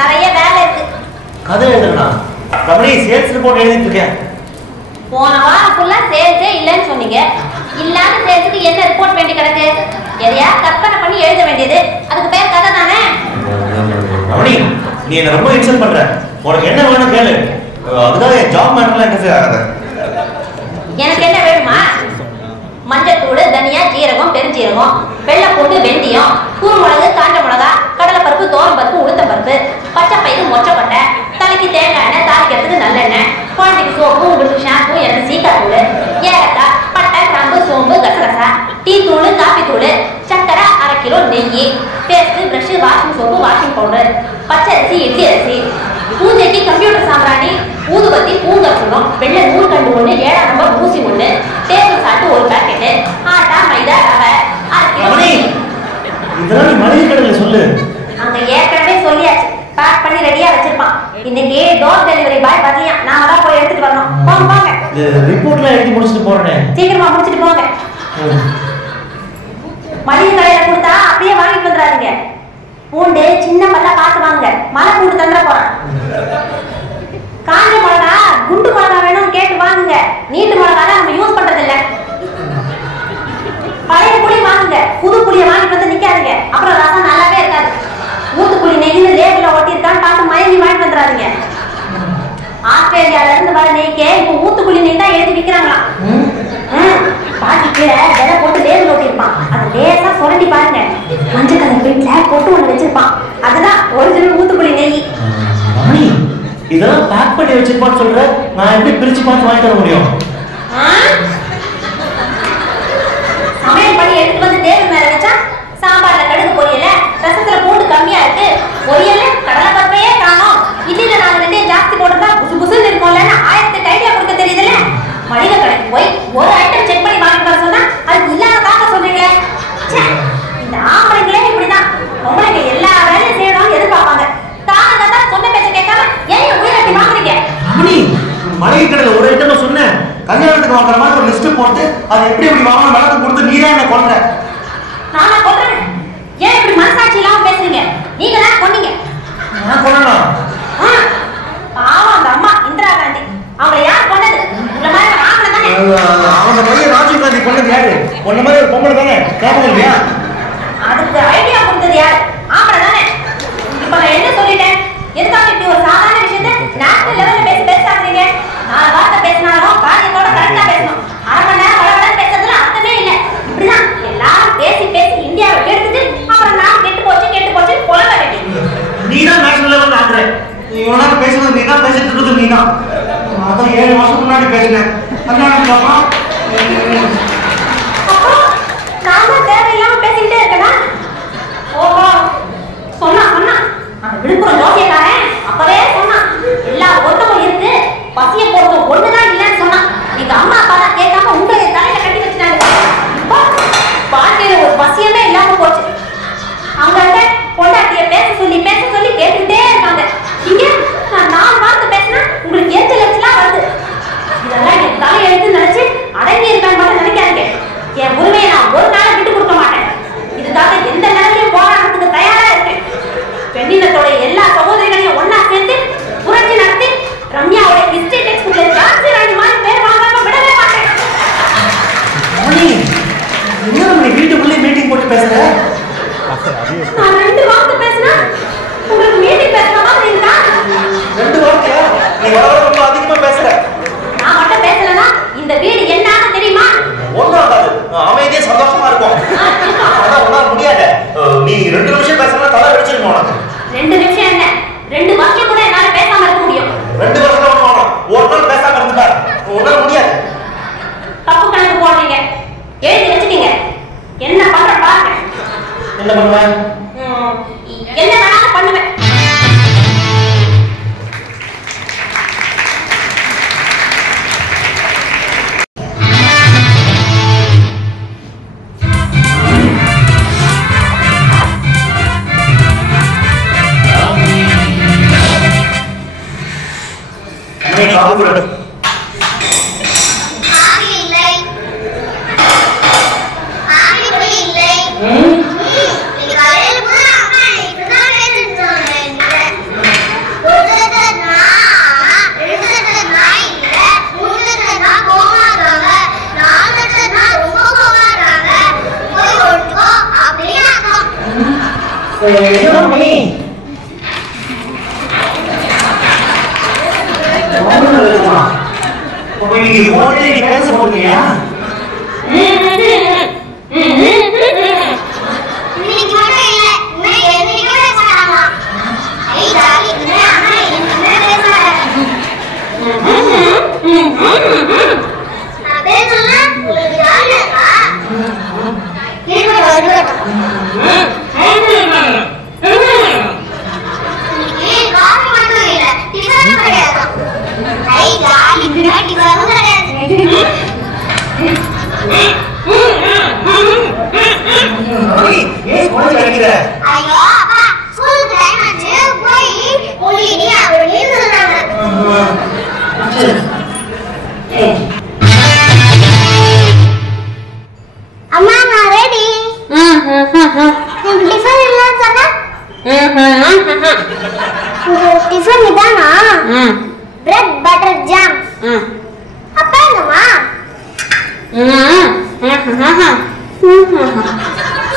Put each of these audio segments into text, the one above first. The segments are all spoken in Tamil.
நிறைய வேலை இருக்கு. கதை எழுதுறா ரமணி, சேல்ஸ் ரிப்போர்ட் எழுதிட்டு இருக்கேன். போன வாரம் ஃபுல்லா சேல்ஸே இல்லைன்னு சொன்னீங்க. இல்லாத சேல்ஸுக்கு என்ன ரிப்போர்ட் வேண்டி கிடக்கு? எதையா கற்பனை பண்ணி எழுத வேண்டியது. அதுக்கு பேர் கதை தானே. ரமணி, நீ என்ன ரொம்ப இன்சல்ட் பண்ற. உனக்கு என்ன வேணும் கேளு. அதுக்காக என் ஜாப் மேட்டர்லாம் இன்டர்ஃபியர் ஆகாத. எனக்கு என்ன வேணுமா? மஞ்சத்தூள், தனியா, ஜீரகம், பெருஞ்சீரகம், வெள்ளைப்பூண்டு, வெந்தயம், குறுமிளகு, காஞ்ச மிளகா, கடலைப்பருப்பு, தோரம்பருப்பு, உளுத்தம்பருப்பு, பச்சைப்பயிறு, மொச்சப்பட்டை, தலைக்கு தேங்காய் எண்ணெய், தாளிக்கிறதுக்கு நல்லெண்ணெய், குழந்தைக்கு சோப்பு, உங்களுக்கு ஷாம்பு, எனக்கு சீக்காத்தூள், ஏலக்காய், பட்டை, கிராம்பு, சோம்பு, கசகசா, டீ தூள், காப்பி தூள், சக்கரை, 1/2 கிலோ நெய், paste, brush, washing soap, washing powder, பச்சரிசி, இட்லி அரிசி, பூஜைக்கு கம்ப்யூட்டர் சாம்பிராணி, ஊதுபத்தி, பூங்கற்பூரம், வெள்ளை நூல்கண்டு 1, 7ஆம் நம்பர் ஊசி 1, டேபிள் சால்ட் 1 பாக்கெட், ஆட்டா, மைதா, ரவை, 1/2 கிலோ. இதெல்லாம் மளிகை கடையில சொல்லு. அங்க ஏற்கனவே சொல்லியாச்சு. பேக் பண்ணி ரெடியா வச்சிருப்பான். இன்னைக்கு டோர் டெலிவரி பாய் வரலையா? நாம தான் போய் எடுத்துட்டு வரணும். போங்க போங்க. ரிப்போர்ட்லாம் எழுதி முடிச்சிட்டு போறேனே. சீக்கிரமா முடிச்சிட்டு போங்க. மளிகை கடையில கொடுத்தா அப்படியே வாங்கிட்டு வந்துடாதீங்க. பூண்டு சின்ன பல்லா பார்த்து வாங்க. மலை பூண்டு தந்துட போறான். காஞ்ச மிளகா, குண்டு மிளகா வேணும்னு கேட்டு வாங்குங்க. நீட்டு மிளகா நம்ம யூஸ் பண்றது இல்ல. பழைய புளி வாங்குங்க. புது புளியை வாங்கிட்டு வந்து நிக்காதீங்க. அப்புறம் ரசம் நல்லாவே இருக்காது. ஊத்துப்புளி நெய்னு லேபிள்ல ஒட்டியிருக்கான்னு பார்த்து மயங்கி வாங்கிட்டு வந்துடாதீங்க. ஆஸ்திரேலியால இருந்து வர நெய்க்கே இப்போ ஊத்துப்புளி நெய் தான் எழுதி விற்கிறாங்களாம். பாக்கி கீழே விலை போட்டு லேபிள் ஒட்டியிருப்பான். அதை லேசா சுரண்டி பாருங்க. மஞ்சள் கலர் வீட்டுல போட்டு ஒண்ணு வச்சிருப்பான். அதுதான் ஒரிஜினல் ஊத்துப்புளி நெய். இதெல்லாம் பேக் பண்ணி வச்சிருப்பான்னு சொல்ற, நான் எப்படி பிரிச்சு பார்த்து வாங்கிட்டு வர முடியும்? சமையல் பண்ணி எடுத்து வந்து டேபிள் மேல வச்சா சாம்பார்ல கடுகு பொரியல, ரசத்துல பூண்டு கம்மியா இருக்கு, பொரியல்ல கடலை பருப்பையே காணோம், இட்லில 4 2 ஜாஸ்தி போட்டுட்டா புசு புசுன்னு இருக்கும்லன்னு 1008 ஐடியா கொடுக்க தெரியுதுல்ல. மளிகை கடைக்கு போய் ஒரு ஐட்டம் செக் பண்ணி வாங்கிட்டு வர சொன்னா அதுக்கு இல்லாத காக்க சொல்றீங்களே. இந்த ஆம்பளைங்களே இப்படிதான். பொம்பளைங்க எல்லா வேலையும் செய்யணும்னு எதிர்பார்ப்பாங்க. தானே தான் சொன்ன பேச்ச கேட்காம ஏன் உயிரை வாங்குறீங்க? மளிகை கடையில ஒரு ஐட்டம் சொன்னேன். கல்யாணத்துக்கு வாங்குற மாதிரி ஒரு லிஸ்ட் போட்டு அதை எப்படி எப்படி வாங்கணும் விளக்கம் கொடுத்து நீ தான் என்ன கொல்ற. நானா கொல்றேன்? ஏன் இப்படி மனசாட்சி இல்லாம பேசுறீங்க? நீங்க தான் கொன்னீங்க. நான் கொல்லணும்? பாவம் அந்த அம்மா இந்திரா காந்தி. அவங்க யார் கொன்னது? உங்களை மாதிரி ஒரு ஆம்பளை தானே. அவங்க பையன் ராஜீவ் காந்தி கொன்னது யாரு? உன்ன மாதிரி ஒரு பொம்பளை தானே. ஞாபகம் இல்லையா? அதுக்கு ஐடியா கொடுத்தது யாரு? ஆம்பளை தானே. இப்ப நான் என்ன சொல்லிட்டேன்? எதுக்காக இப்படி ஒரு சாதாரண விஷயத்தை நேஷனல் லெவல்ல பேசி பேசாதீங்க. 4 வார்த்தை பேசினாலும் காரியத்தோட கரெக்டா பேசணும். 1/2 மணி நேரம் வளவளன்னு பேசுறதுல அர்த்தமே இல்லை. இப்படிதான் எல்லாரும் பேசி பேசி இந்தியாவை கெடுத்துட்டு அப்புறம் நான் கெட்டு போச்சு புலம்ப வேண்டியது. நீ தான் நேஷனல் லெவல் ஆக்குற. இவ்வளவு நேரம் பேசுறது நீ தான், பேசிட்டு இருக்கிறது நீ தான். அதான் 7 வருஷம் முன்னாடி பேசினேன். கல்யாணத்துக்கு அப்புறம் நாம தேவையில்லாம பேசிக்கிட்டே இருக்கனா? ஓஹோ, சொன்னா அந்த விழுப்புரம் ஜோசியக்காரன் அப்பவே சொன்னான். எல்லா ஒருத்தமும் இருக்கு, பசிய போறது ஒண்ணுதான் இல்லைன்னு சொன்னான். எங்க அம்மா அப்பா தான் கேட்காம உங்களை தலையில கட்டி வச்சுட்டாங்க. பாட்டியில ஒரு பசியமே இல்லாம போச்சு. அங்க பொண்டாட்டிய பேச சொல்லி கேட்டுக்கிட்டே இருக்காங்க. இங்க நான் 4 வார்த்தை பேசினா உங்களுக்கு எரிச்சல் வருது. இதெல்லாம் என் தலையெழுத்து நினைச்சு அடங்கி இருப்பேன் மட்டும் நினைக்காதீங்க. என் உரிமையை நான் ஒரு நாள் விட்டு கொடுக்க மாட்டேன். இதுக்காக எந்த நிலையிலும் போராடுறதுக்கு தயாரா இருக்கேன். பெண்ணினத்தோட எல்லா சகோதரிகளையும் ஒன்னா சேர்த்து புரட்சி நடத்தி ரம்யாவோட ஹிஸ்டரி டெக்ஸ்ட் புக்ல ஜான்சி ராணி மாதிரி பேர் வாங்காம விடவே மாட்டேன். என்ன வீட்டுக்குள்ளே மீட்டிங் போட்டு பேசுற? நான் 2 வார்த்தை பேசினா உங்களுக்கு மீட்டிங் பேசுற மாதிரி இருக்கா? 2 வார்த்தையா? நீ ரொம்ப அதிகமா பேசுற. நான் மட்டும் பேசலனா இந்த வீடு என்னன்னு தெரியுமா? ஒண்ணும் ஆகாது. அமைதியா சந்தோஷமா இருக்கும். ஆனா உன்னால முடியாது. நீ 2 நிமிஷம் பேசினா தலை வெடிச்சிரும் உனக்கு. 2 நிமிஷம் என்ன? 2 வருஷம் கூட என்னால பேசாம இருக்க முடியும். 2 வருஷம் ஒண்ணு வேணும். ஒரு நாள் பேசாம இருந்துட்டா உன்னால முடியாது. தப்பு கணக்கு போடுறீங்க. எழுதி வச்சுட்டீங்க. என்ன பண்ற பாருங்க. என்ன பண்ணுவேன்? என்ன வேணாலும் பண்ணுவேன். பேச போறியா? டிஃபன் இதானா? Bread butter jam. அப்பா எங்கம்மா?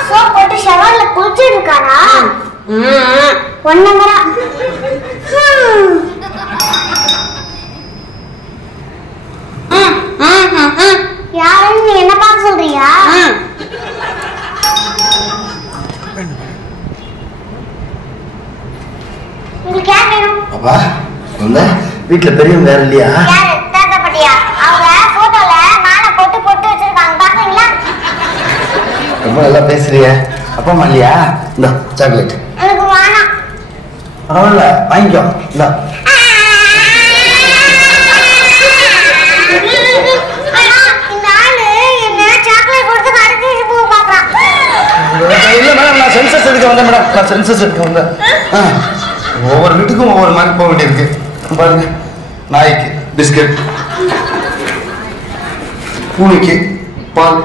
சோப் போட்டு ஷவர்ல குளிச்சு இருக்காரா? ஒன்னங்கரா. யாரும் நீ என்ன பார்க்க சொல்றியா? உங்களுக்கு யார் வேணும்? அப்பா சொன்ன வீட்டுல பெரியவங்க யாரும் இல்லையா? யாரு? தாத்தா பாட்டியா? அவங்க போட்டோல மாலை போட்டு போட்டு வச்சிருக்காங்க, பாக்குறீங்களா? ரொம்ப நல்லா பேசுறிய. அப்பா அம்மா இல்லையா? இந்த சாக்லேட் எனக்கு வேணாம். பரவாயில்ல வாங்கிக்கோ. இந்த இல்ல மேடம், நான் சென்சஸ் எடுக்க வந்தேன் மேடம். நான் சென்சஸ் எடுக்க வந்தேன். ஒவ்வொரு வீட்டுக்கும் ஒவ்வொரு மாதிரி போக வேண்டியிருக்கு. பாருங்க, நாய்க்கு பிஸ்கட், பூனைக்கு பால்,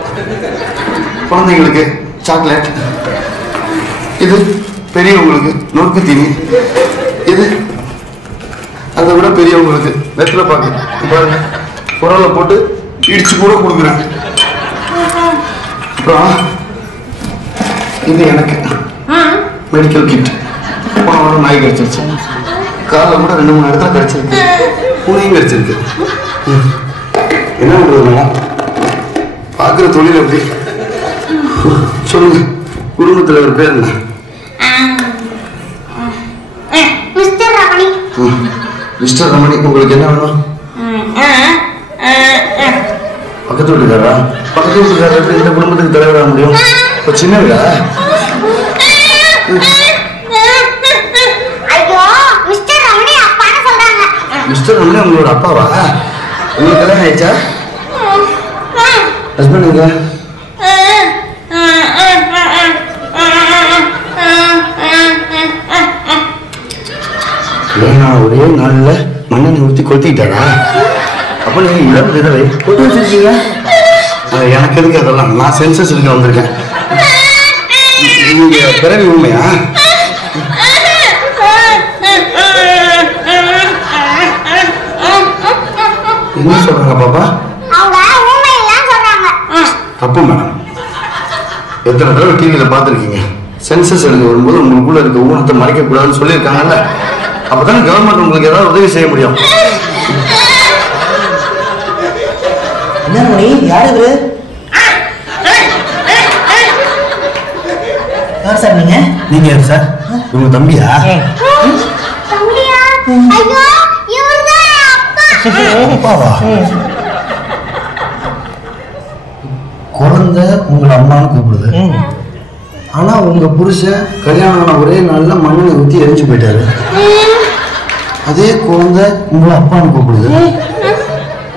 குழந்தைங்களுக்கு சாக்லேட், இது பெரியவங்களுக்கு நொறுக்கு தீனி, இது அதை விட பெரியவங்களுக்கு வெத்தலை பாக்கு. பாருங்க, குரலை போட்டு இடிச்சு கூட கொடுக்குறேன். அப்புறம் இது எனக்கு மெடிக்கல் கிட். போன வாரம் நாய் கடிச்சிருச்சு, காலில் கூட 2-3 இடத்துல கடிச்சிருக்கு, பூனையும் கடிச்சிருக்கு. என்ன பண்றது மேடம், பார்க்குற தொழில் எப்படி? சொல்லுங்க, குடும்பத்தில் ஒரு பேர் என்ன? மிஸ்டர் ரமணி. உங்களுக்கு என்ன வேணும்? பக்கத்து வீட்டுக்காரா? பக்கத்து வீட்டுக்காரர் எப்படி இந்த குடும்பத்துக்கு தலைவராக முடியும்? இப்போ சின்ன வீடா? மிஸ்டர் ரமணி உங்களோட அப்பாவா? உங்களுக்கு கல்யாணம் ஆயிடுச்சா? ஹஸ்பண்ட் எங்க? ஒரே நாள்ல மண்ணெண்ணெய் ஊற்றி கொளுத்திக்கிட்டாரா? அப்போ நீங்க இளம் விதவை கொண்டு வச்சிருக்கீங்க. எனக்கு எதுக்கு அதெல்லாம்? நான் சென்சஸ் எடுக்க வந்திருக்கேன். நீங்க பிறவி ஊமையா? என்ன சொல்றாங்க பாப்பா? தப்பு மேடம். எத்தனை தடவை டிவியில பார்த்துருக்கீங்க, சென்சஸ் எடுக்க வரும்போது உங்களுக்குள்ள இருக்க ஊனத்தை மறைக்க கூடாதுன்னு சொல்லியிருக்காங்கல்ல. அப்பதானே கவர்மெண்ட் உங்களுக்கு ஏதாவது உதவி செய்ய முடியும். என்ன மணி, யாரு? யார் சார் நீங்க? நீங்க யாரு சார்? உங்க தம்பியா? அப்பாவா? குழந்தை உங்களை அம்மான்னு கூப்பிடுது, ஆனா உங்க புருஷன் கல்யாணம் ஆன ஒரே நாள்ல மண்ணெண்ணெய் ஊற்றி எரிஞ்சு போயிட்டாரு. அதே குழந்தை உங்களை அப்பான்னு கூப்பிடுது.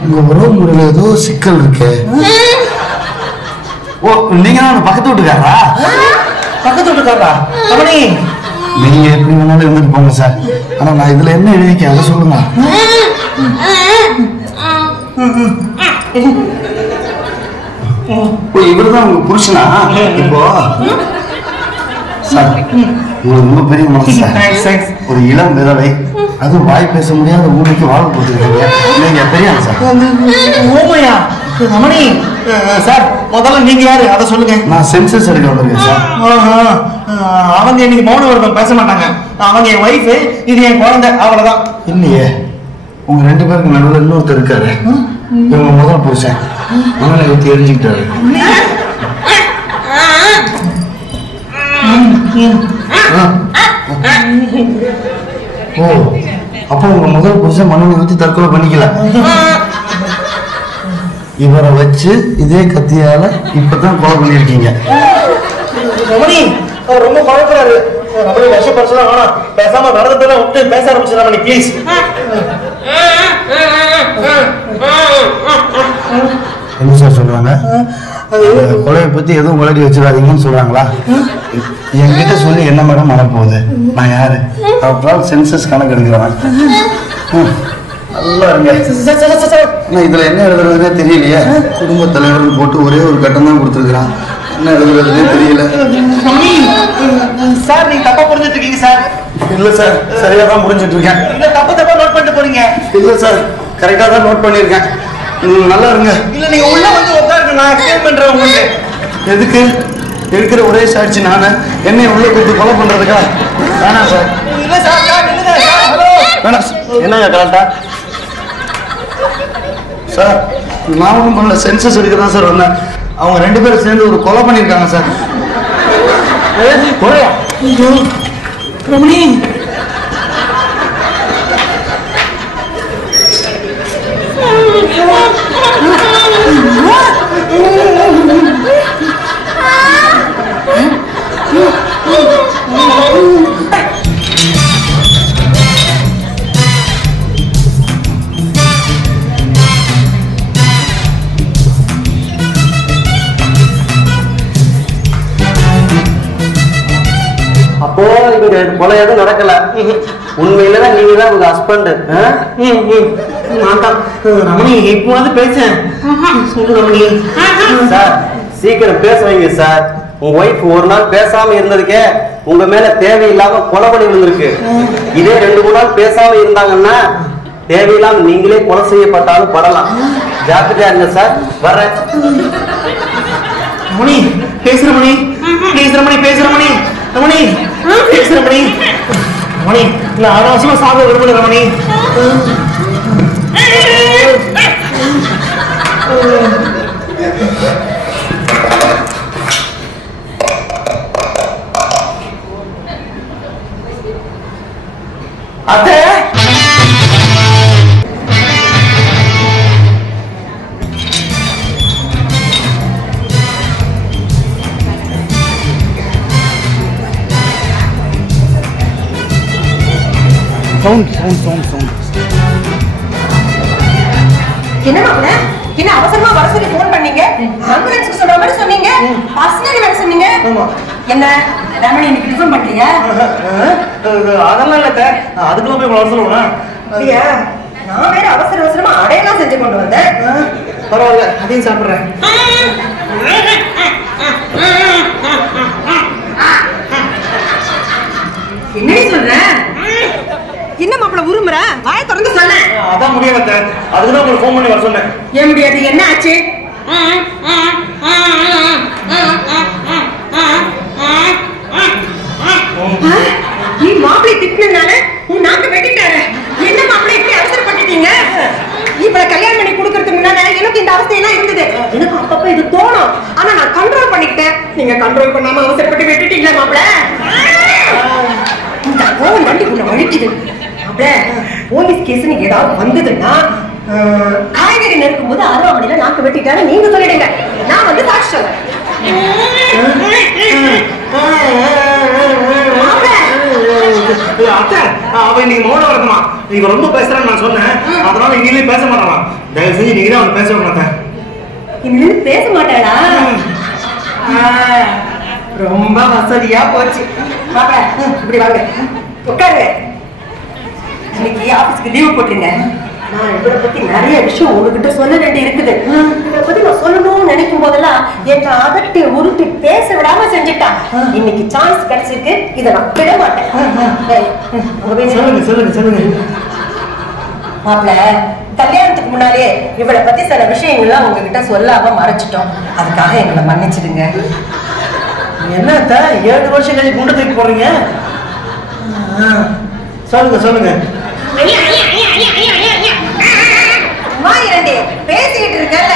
உங்க உறவு முறையில ஏதோ சிக்கல் இருக்கு. ஓ, நீங்க தான் பக்கத்து வீட்டுக்காரா? பக்கத்து வீட்டுக்காரா? ரமணி, நீங்க எப்படி வேணாலும் இருந்துட்டு போங்க சார், ஆனா நான் இதுல என்ன எழுதிக்க அதை சொல்லுங்க. இவருதான் உங்க புருஷனா? இப்போ சார் உங்களுக்கு ரொம்ப பெரிய மனசு சார். ஒரு இளம் விதவை, அது வாய் பேச முடியாத ஊமைக்கு வாழ் கொடுத்துருக்கீங்க. நீங்க பெரிய சார். ஊமையா? ரமணி சார், முதல்ல நீங்க யாரு அதை சொல்லுங்க. நான் சென்சஸ் எடுக்க வந்திருக்கேன் சார். அவங்க இன்னைக்கு மௌன விரதம் பேச மாட்டாங்க. அவங்க என் ஒய்ஃபு, இது என் குழந்தை, அவ்வளவுதான். இல்லையே, உங்க 2 பேருக்கு நடுவில் இன்னொருத்தர் இருக்காரு. இவங்க முதல் புருஷன் மணலை ஊற்றி எரிஞ்சுக்கிட்டாரு. ஓ, அப்போ உங்க முதல் புருஷன் மணலை ஊற்றி தற்கொலை பண்ணிக்கல. இவரை வச்சு இதே கத்தியால இப்பதான் கொலை பண்ணிருக்கீங்க. ரமணி அவர் ரொம்ப பழக்கிறாரு. ரமணி விஷப்படுறதா வேணாம், பேசாம வரதெல்லாம் விட்டு பேச ஆரம்பிச்சு ரமணி ப்ளீஸ். என்ன சார் சொல்றாங்க? கொலையை பத்தி எதுவும் உலடி வச்சிடாதீங்கன்னு சொல்றாங்களா? என்கிட்ட சொல்லி என்ன மேடம் வரப்போகுது? நான் யாரு? அப்புறம் சென்சஸ் கணக்கு எடுக்கிறவன். நல்லா இருங்க. இதுல என்ன எழுதுறதுன்னே தெரியலையே. குடும்ப தலைவர்கள் போட்டு ஒரே ஒரு கட்டம் தான் கொடுத்துருக்கான். என்ன எழுதுறதுன்னே தெரியல. சார், நீங்க தப்பா புரிஞ்சுட்டு இருக்கீங்க சார். இல்ல சார், சரியா தான் புரிஞ்சுட்டு இருக்கேன். இல்ல, தப்பா நோட் பண்ணிட்டு போறீங்க. இல்ல சார், கரெக்டா தான் நோட் பண்ணிருக்கேன். நல்லா இருங்க. இல்ல, நீங்க உள்ள வந்து உட்காருங்க, நான் எக்ஸ்பிளைன் பண்றேன் உங்களுக்கு. எதுக்கு? இருக்கிற ஒரே சாட்சி நானு. என்னை உள்ள கூப்பிட்டு கொலை பண்றதுக்கா? வேணாம் சார். இல்ல சார், வேணாம். என்னங்க கரெக்டா சார்? நான் ஒன்றும் பண்ணல, சென்சஸ் எடுக்கிறதா சார் வந்தேன். அவங்க 2 பேரும் சேர்ந்து ஒரு கொலை பண்ணியிருக்காங்க சார். கொலையா? ரமணி, அப்போ இவங்க கொலை எதுவும் நடக்கல. உண்மையிலதான் நீங்க தான் உங்க ஹஸ்பண்ட். ரமணி இப்போ வந்து பேசேன். சொல்லு ரமணி. சார், சீக்கிரம் பேச வைங்க சார். உங்க ஒய்ஃப் ஒரு நாள் பேசாம இருந்ததுக்கே உங்க மேல தேவையில்லாம கொலை பண்ணி விழுந்திருக்கு. இதே 2-3 நாள் பேசாம இருந்தாங்கன்னா தேவையில்லாம நீங்களே கொலை செய்யப்பட்டாலும் படலாம். ஜாக்கிரதையா இருங்க சார். வர்றேன். ரமணி பேசுற மணி, ப்ளீஸ் ரமணி, பேசுற மணி. ரமணி பேசுற மணி. ரமணி, இல்ல அவசியமா சாப்பிட விரும்பல ரமணி. அத்தை, என்ன மாப்பிள்ள, என்ன அவசரமா வர சொல்லி போன் பண்ணீங்க? ஆம்புலன்ஸ்க்கு சொல்ற மாதிரி சொன்னீங்க, பர்சனல் வேற சொன்னீங்க. என்ன ரமணி இன்னைக்கு டிஃபன் பண்ணலையா? அதெல்லாம் இல்ல, அதுக்குள்ள போய் வர சொல்லுவேன். அப்படியா? நான் வேற அவசர அவசரமா அடையெல்லாம் செஞ்சு கொண்டு வந்தேன். பரவாயில்ல, அதையும் சாப்பிடுறேன். என்னடி சொல்ற? என்ன மாப்பிள்ள உருமுற? வாயை திறந்து சொல்ல. அதான் முடியாது, அதுக்குதான் உங்களுக்கு ஃபோன் பண்ணி வர சொன்னேன். ஏன் முடியாது? என்ன ஆச்சு? நீ மாப்பிள்ளை திட்டினால உன் நாக்கு வெட்டிட்டாரு. என்ன மாப்பிள்ளை இப்படி அவசரப்பட்டுட்டீங்க? இவளை கல்யாணம் பண்ணி கொடுக்கறதுக்கு முன்னால எனக்கு இந்த அவஸ்தையெல்லாம் இருந்தது. எனக்கு அப்பப்ப இது தோணும், ஆனா நான் கண்ட்ரோல் பண்ணிக்கிட்டேன். நீங்க கண்ட்ரோல் பண்ணாம அவசரப்பட்டு வெட்டிட்டீங்களா மாப்பிள்ள? இந்த கோவம் நண்டி உன்னை வழிக்குது மாப்பிள்ள. போலீஸ் கேஸ்னு ஏதாவது வந்ததுன்னா காய்கறி நெருக்கும் போது அருவாமனையில நாக்கு வெட்டிட்டாரு நீங்க சொல்லிடுங்க. நான் வந்து சாட்சி சொல்றேன். அத்தை, அவ இன்னைக்கு மௌன வரணுமா? நீங்க ரொம்ப பேசுறேன்னு நான் சொன்னேன், அதனால இனிமே பேச மாட்டான். தயவு செஞ்சு நீங்க தான் அவனை பேச மாட்டேன். இனிமே பேச மாட்டாளா? ரொம்ப வசதியா போச்சு. மாப்பிள்ள இப்படி வாங்க, உட்காருங்க. இன்னைக்கு ஆபீஸ்க்கு லீவு போட்டுருங்க. நான் இவரை பத்தி நிறைய விஷயம் உங்ககிட்ட சொல்ல வேண்டி இருக்குது. இவரை பத்தி நான் சொல்லணும்னு நினைக்கும் போதெல்லாம் என்னை அதட்டி உருட்டி பேச விடாம செஞ்சுட்டான். இன்னைக்கு சான்ஸ் கிடைச்சிருக்கு, இதை நான் விட மாட்டேன். சொல்லுங்க சொல்லுங்க சொல்லுங்க. மாப்பிள்ள கல்யாணத்துக்கு முன்னாலே இவளை பத்தி சில விஷயங்கள்லாம் உங்ககிட்ட சொல்லாம மறைச்சிட்டோம். அதுக்காக எங்களை மன்னிச்சிடுங்க. என்னத்த 7 வருஷம் கழிச்சு குண்டு தூக்கி போடுறீங்க? சொல்லுங்க சொல்லுங்க. பேசிக்கிட்டு இருக்கல,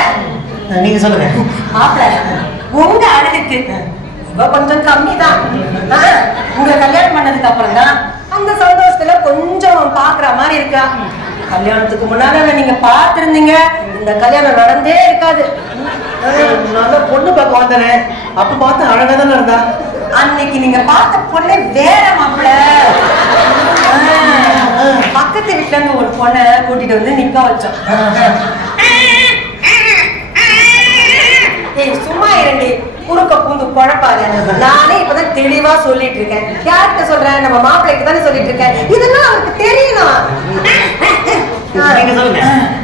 நீங்க சொல்லுங்க. மாப்பிள்ள உங்க அழகுக்கு கொஞ்சம் கம்மி தான். உங்க கல்யாணம் பண்ணதுக்கு அப்புறம் தான் அந்த சந்தோஷத்துல கொஞ்சம் பாக்குற மாதிரி இருக்கா. கல்யாணத்துக்கு முன்னால நீங்க பார்த்திருந்தீங்க, இந்த கல்யாணம் நடந்தே இருக்காது. நான் பொண்ணு பார்க்க வந்தேன், அப்ப பார்த்து அழகா தானே இருந்தா. அன்னைக்கு நீங்க பார்த்த பொண்ணு வேற மாப்பிள்ள. பக்கத்து வீட்டுல இருந்து ஒரு பொண்ணை கூட்டிட்டு வந்து நிக்க வச்சோம். ஏய் சும்மா இரண்டி, குறுக்க பூந்து குழப்பாத. நானே இப்பதான் தெளிவா சொல்லிட்டு இருக்கேன். யார்கிட்ட சொல்றேன்? நம்ம மாப்பிள்ளைக்கு தானே சொல்லிட்டு இருக்கேன். இதெல்லாம் அவருக்கு தெரியணும்.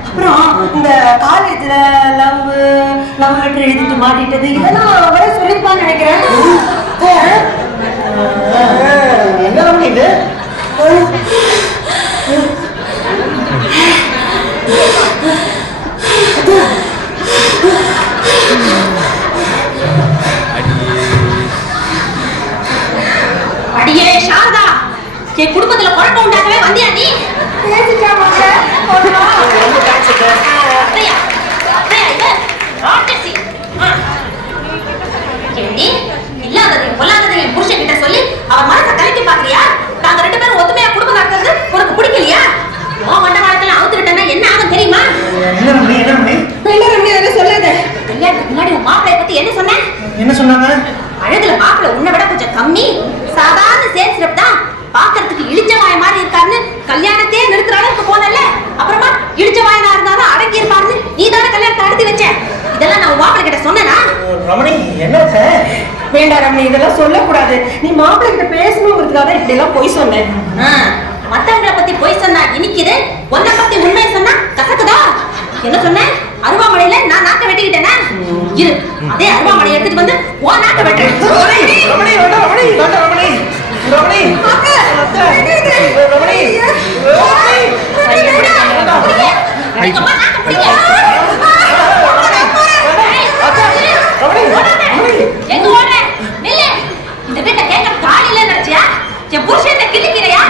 அப்புறம் இந்த காலேஜ்ல லவ் லெட்டர் எழுதிட்டு மாட்டிட்டது இதெல்லாம் அவரே சொல்லிருப்பான்னு நினைக்கிறேன். என்ன இது? அடியே சாரதா, என் குடும்பத்துல குழப்பம் உண்டாக்கவே வந்தியா நீ? இல்லாததையும் பொல்லாததையும் என் புருஷன் கிட்ட சொல்லி அவன் மனசை கலைக்கு பாக்குறியா? நாங்க 2 பேரும் ஒத்துமையா குடும்பம் நடத்துறது உனக்கு பிடிக்கலையா? உன் மண்ட வாழ்க்கையில அவுத்துக்கிட்டேன்னா என்ன ஆகும் தெரியுமா? சொல்லாத. கல்யாணத்துக்கு முன்னாடி உன் மாப்பிளைய பத்தி என்ன சொன்ன? என்ன சொன்னாங்க? அழகுல மாப்பிள உன்னை விட கொஞ்சம் கம்மி, சாதாரண சேல்ஸ் தான், பாக்குறதுக்கு இழிச்ச வாய மாதிரி இருக்காருன்னு கல்யாணத்தையே நிறுத்துற அளவுக்கு போனல. அப்புறமா இழிச்ச வாயனா இருந்தாலும் அடங்கி இருப்பாருன்னு நீ தானே கல்யாணத்தை நடத்தி வச்ச. இதெல்லாம் நான் மாப்பிள்ளை கிட்ட சொன்னேனா? ரமணி என்ன வேண்டாம் ரமணி, இதெல்லாம் சொல்லக்கூடாது. நீ மாப்பிள்ளை கிட்ட பேசணுங்கிறதுக்காக இப்படி எல்லாம் பொய் சொன்னேன். மத்தவங்களை பத்தி பொய் சொன்னா இனிக்குது, உன்னை பத்தி உண்மையை சொன்னா கசக்குதா? என்ன சொன்ன? அருவாமலையில நான் நாக்க வெட்டிக்கிட்டேனா? இரு, அதே அருவாமலை எடுத்துட்டு வந்து உன் நாக்க வெட்டுறேன். ரமணி ரமணி ரமணி ரமணி எங்க ஓடுற? நில்லு. இந்த வீட்டை கேட்க காலில நினைச்சியா? என் புருஷன் கிள்ளிக்கிறையா?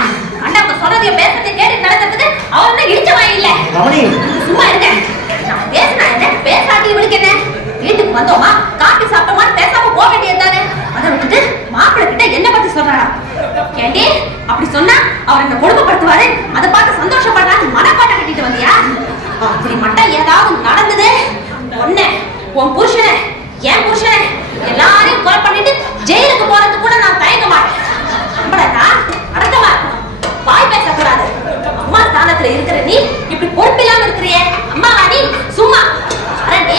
அண்ணாவுக்கு சொல்றதையும் பேசுறதையும் கேட்டு நடக்கிறதுக்கு அவன் இடிச்ச வாய் இல்ல. சும்மா இருக்க. நான் பேசினா என்ன, பேசாட்டி இவளுக்கு என்ன? வீட்டுக்கு வந்தோமா காப்பி சாப்பிட்டோமா பேசாம போக வேண்டியதுதானே. அதை விட்டுட்டு மாப்பிள்ளை கிட்ட என்ன பத்தி சொல்றாரா? கேண்டி அப்படி சொன்னா அவர் என்ன கொடுமைப்படுத்துவாரு, அதை பார்த்து சந்தோஷப்படுறான்னு மனப்பாட்டை கட்டிட்டு வந்தியா? அப்படி மட்டும் ஏதாவது நடந்தது ஒண்ணு, உன் புருஷனை என் புருஷனை எல்லாரையும் கொலை பண்ணிட்டு ஜெயிலுக்கு போறது கூட நான் தயங்க மாட்டேன். நம்மளா அடக்கமா இருக்கணும், வாய் பேசக்கூடாது. அம்மா ஸ்தானத்துல இருக்கிற நீ இப்படி பொறுப்பில்லாம இருக்கிறியே. அம்மா நீ சும்மா வரேன்.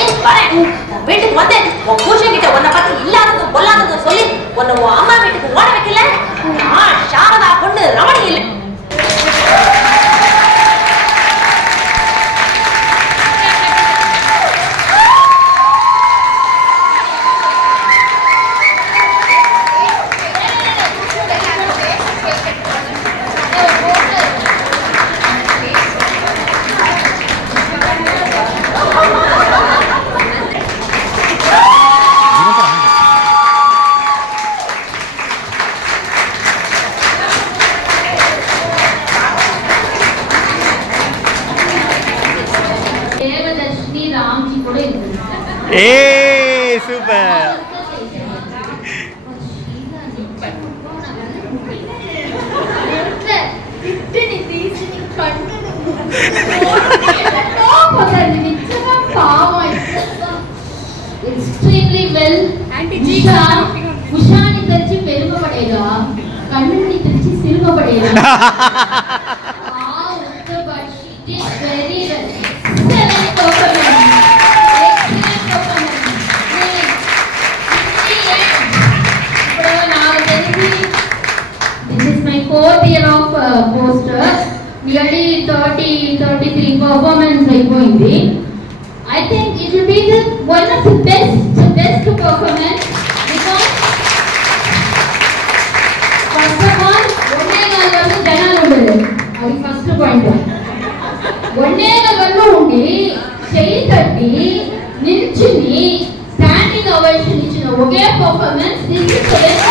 வீட்டுக்கு வந்து உன் புருஷன் கிட்ட உன்னை பத்தி இல்லாததும் பொல்லாததும் சொல்லி உன்னை உன் அம்மா வீட்டுக்கு ஓட வைக்கல. நான் சாரதா பொண்ணு ரமணி இல்லை. சூப்பர். extremely well. உஷானி தெரிச்சு பெருமைப்படையதா, கண்ணுமணி தெரிச்சு சிறுமைப்படையதா. very well. Excellent performance. Excellent performance. This is my 4th year of poster. Nearly 33 performance అయిపోయింది. I think it will be the one of the best performance because first of all ஒன்னே கால் வந்து ஜனால உள்ளது. அது first point. ஒன்னே கால் வந்து నిలబడి నిల్చుని స్టాండింగ్ ఓవేషన్ ఇచ్చిన ఒకే పర్ఫార్మెన్స్ దిస్ ఇస్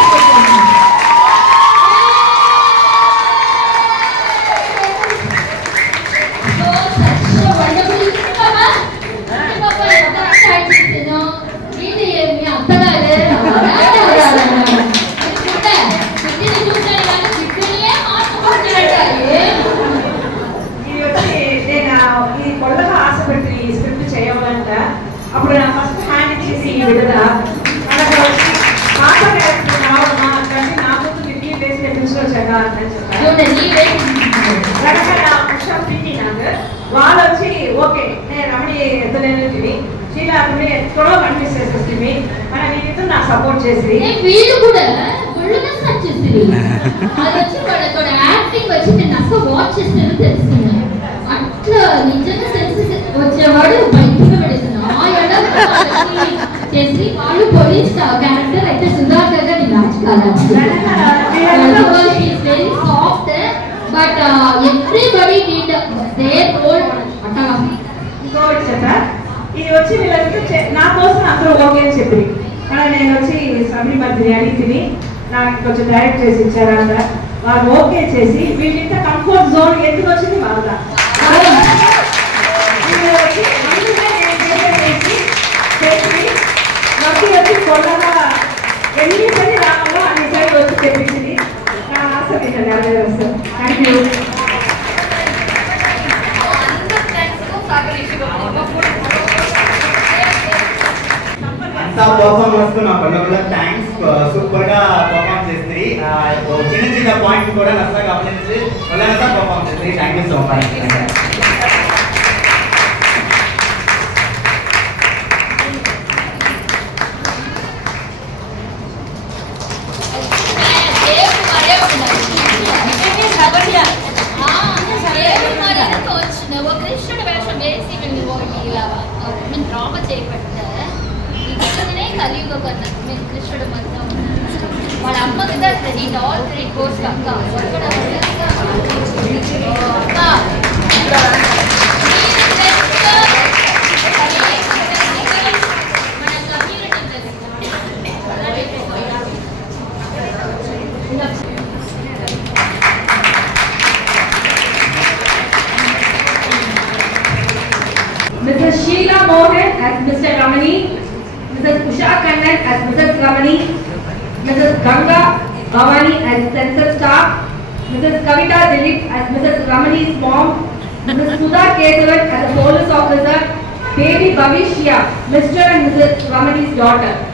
అప్పుడు నా ఫస్ట్ హ్యాండ్ ఇచ్చేసి విడుదల నాకు రివ్యూ వేసి వచ్చాక వాళ్ళు వచ్చి ఓకే నేను రమణి ఎత్తలేని షీలా అతని ఎక్కడో కనిపిస్తుంది మన వీళ్ళతో నాకు సపోర్ట్ చేసి వీళ్ళు కూడా యాక్టింగ్ వచ్చి నేను అసలు వాచ్ చేస్తాను తెలుస్తుంది అట్లా నిజంగా సెన్సెస్ వచ్చేవాడు బయటకు పెడుతున్నా చేసి వాళ్ళు పోలీస్ క్యారెక్టర్ అయితే సుధాకర్ గారి very soft but everybody need their role అట్లా ఇంకోటి చెప్పా ఇది వచ్చి వీళ్ళకి నా కోసం అందరూ ఓకే అని చెప్పి నేను వచ్చి సమీ మధ్య అడిగి నాకు కొంచెం డైరెక్ట్ చేసి ఇచ్చారంట వాళ్ళు ఓకే చేసి వీళ్ళంతా కంఫర్ట్ జోన్ ఎందుకు వచ్చింది వాళ్ళ వచ్చి కొత్తగా ఎన్ని పని రావాలో అన్ని సైడ్ వచ్చి తెప్పించింది నా ఆశ నేను నెరవేరుస్తాను. Thank you. అంతా పర్ఫార్మెన్స్ నా పండుగ థ్యాంక్స్ సూపర్ గా పర్ఫార్మ్ చేస్తుంది చిన్న చిన్న పాయింట్ కూడా నచ్చగా గమనించి వాళ్ళంతా పర్ఫార్మ్ చేస్తుంది. Thank you so much. కృష్ణుడు మొత్తం వాళ్ళ అమ్మ కదా క్రెడిట్ ఆల్ క్రెడిట్ కోర్స్ అక్క Mrs. Sheila Mohan as Mr. Ramani, Mrs. Usha Kannan as Mrs. Ramani, Mrs. Ganga Bhavani as census staff, Mrs. Kavita Dilip as Mrs. Ramani's mom, Mrs. Sudha Kesavan as a police officer, baby Bhavishya, Mr. and Mrs. Ramani's daughter.